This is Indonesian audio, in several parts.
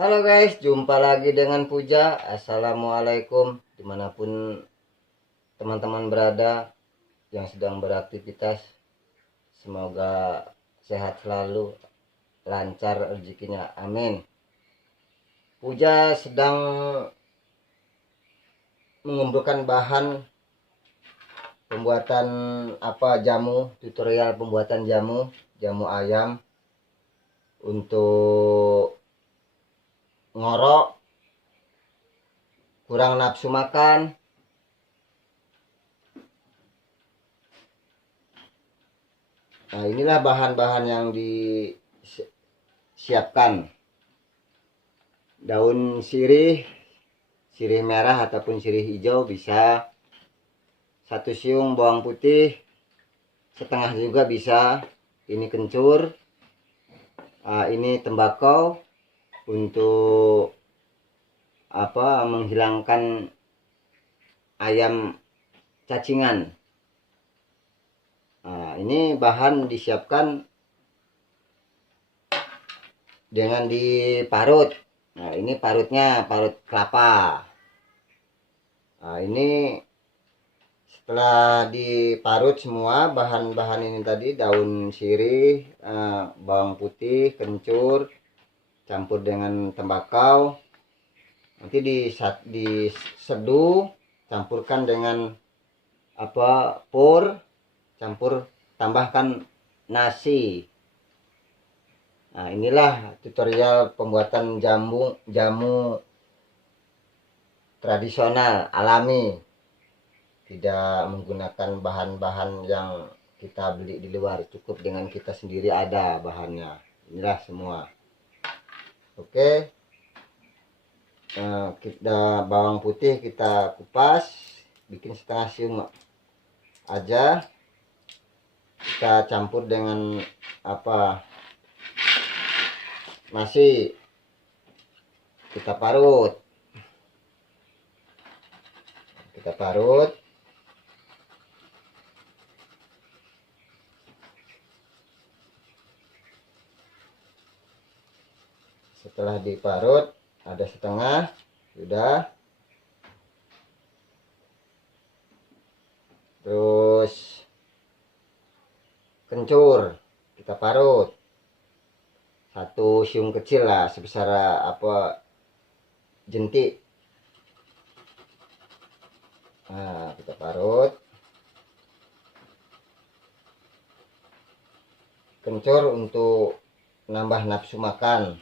Halo guys, jumpa lagi dengan Puja. Assalamualaikum dimanapun teman-teman berada yang sedang beraktivitas. Semoga sehat selalu, lancar rezekinya, amin. Puja sedang mengumpulkan bahan pembuatan jamu, tutorial pembuatan jamu ayam untuk ngorok, kurang nafsu makan. Nah, inilah bahan-bahan yang disiapkan. Daun sirih merah ataupun sirih hijau bisa. 1 siung bawang putih, setengah juga bisa. Ini kencur. Ini tembakau untuk menghilangkan ayam cacingan. Ini bahan disiapkan dengan diparut. Nah, ini parutnya parut kelapa. Ini setelah diparut semua bahan-bahan ini tadi, daun sirih, bawang putih, kencur, campur dengan tembakau. Nanti diseduh, campurkan dengan campur, tambahkan nasi. Nah, inilah tutorial pembuatan jamu tradisional alami, tidak menggunakan bahan-bahan yang kita beli di luar. Cukup dengan kita sendiri ada bahannya. Inilah semua. Oke. Kita bawang putih kita kupas, bikin setengah siung aja. Kita campur dengan nasi, kita parut. Setelah diparut ada setengah, sudah. Terus kencur kita parut, 1 siung kecil lah, sebesar jentik. Nah, kita parut. Kencur untuk nambah nafsu makan.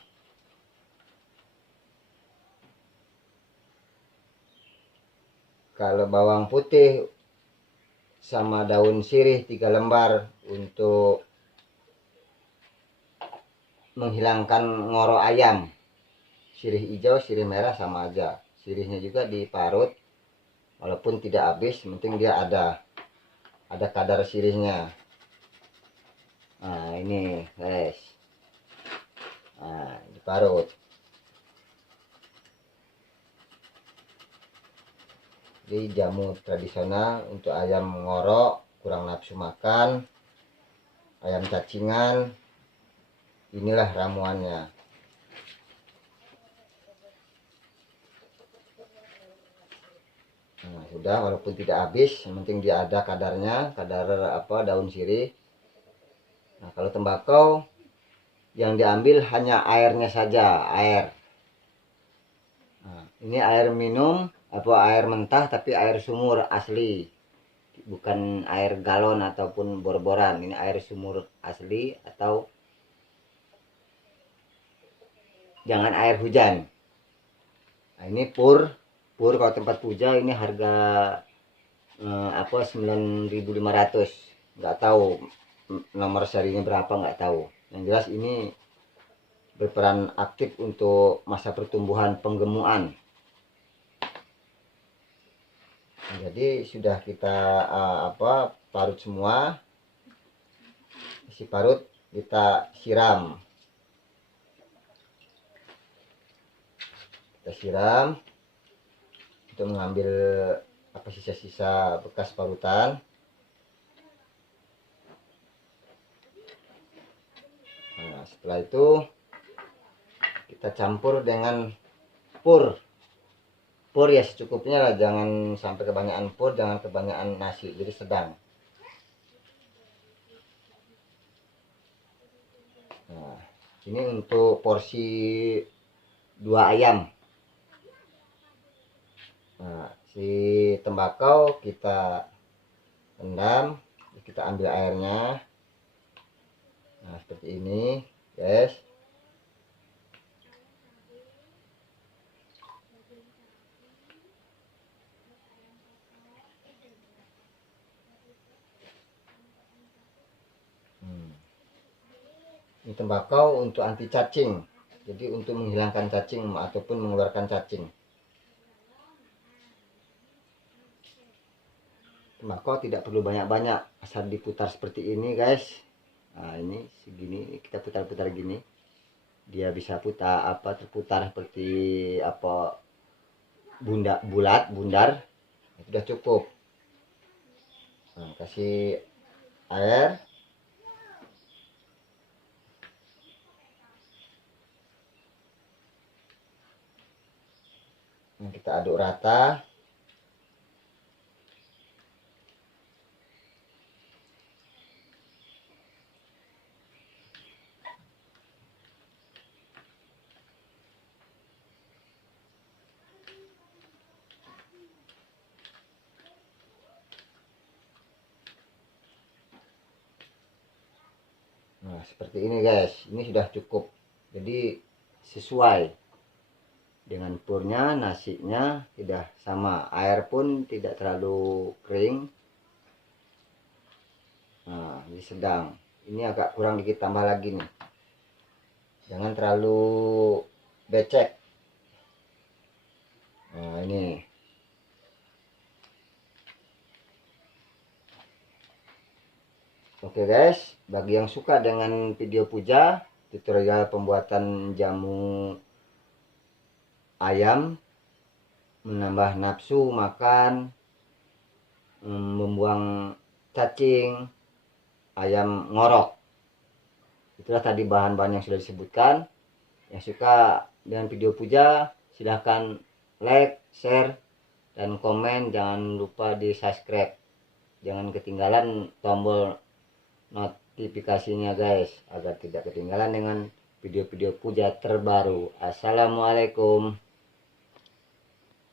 Kalau bawang putih sama daun sirih 3 lembar untuk menghilangkan ngoro ayam. Sirih hijau, sirih merah sama aja. Sirihnya juga diparut, walaupun tidak habis, penting dia ada kadar sirihnya. Nah, ini guys. Nah, diparut. Jadi jamu tradisional untuk ayam ngorok, kurang nafsu makan, ayam cacingan. Inilah ramuannya. Nah, sudah, walaupun tidak habis, yang penting dia ada kadarnya, kadar daun sirih. Nah, kalau tembakau yang diambil hanya airnya saja, air. Nah, ini air minum, air mentah, tapi air sumur asli, bukan air galon ataupun bor-boran. Ini air sumur asli, atau jangan air hujan. Nah, ini pur kalau tempat Puja ini harga 9.500. nggak tahu nomor serinya berapa, nggak tahu. Yang jelas ini berperan aktif untuk masa pertumbuhan penggemukan. Jadi sudah kita parut semua. Isi parut kita siram. Untuk mengambil sisa-sisa bekas parutan. Nah, setelah itu kita campur dengan pur ya secukupnya lah, jangan sampai kebanyakan pur, jangan kebanyakan nasi, jadi sedang. Nah, ini untuk porsi 2 ayam. Nah, si tembakau kita rendam, kita ambil airnya. Nah, seperti ini, guys. Ini tembakau untuk anti cacing, jadi untuk menghilangkan cacing ataupun mengeluarkan cacing. Tembakau tidak perlu banyak-banyak, asal diputar seperti ini, guys. Nah, ini segini, kita putar-putar gini, dia bisa terputar seperti bundar. Sudah cukup. Nah, kasih air. Nah, kita aduk rata. Nah, seperti ini, guys. Ini sudah cukup. Jadi sesuai dengan purnya, nasinya tidak sama, air pun tidak terlalu kering. Nah, ini sedang. Ini agak kurang dikit, tambah lagi nih. Jangan terlalu becek. Nah, ini. Oke, guys, bagi yang suka dengan video Puja, tutorial pembuatan jamu ayam, menambah nafsu makan, membuang cacing, ayam ngorok. Itulah tadi bahan-bahan yang sudah disebutkan. Yang suka dengan video Puja, silahkan like, share, dan komen. Jangan lupa di subscribe. Jangan ketinggalan tombol notifikasinya, guys, agar tidak ketinggalan dengan video-video Puja terbaru. Assalamualaikum.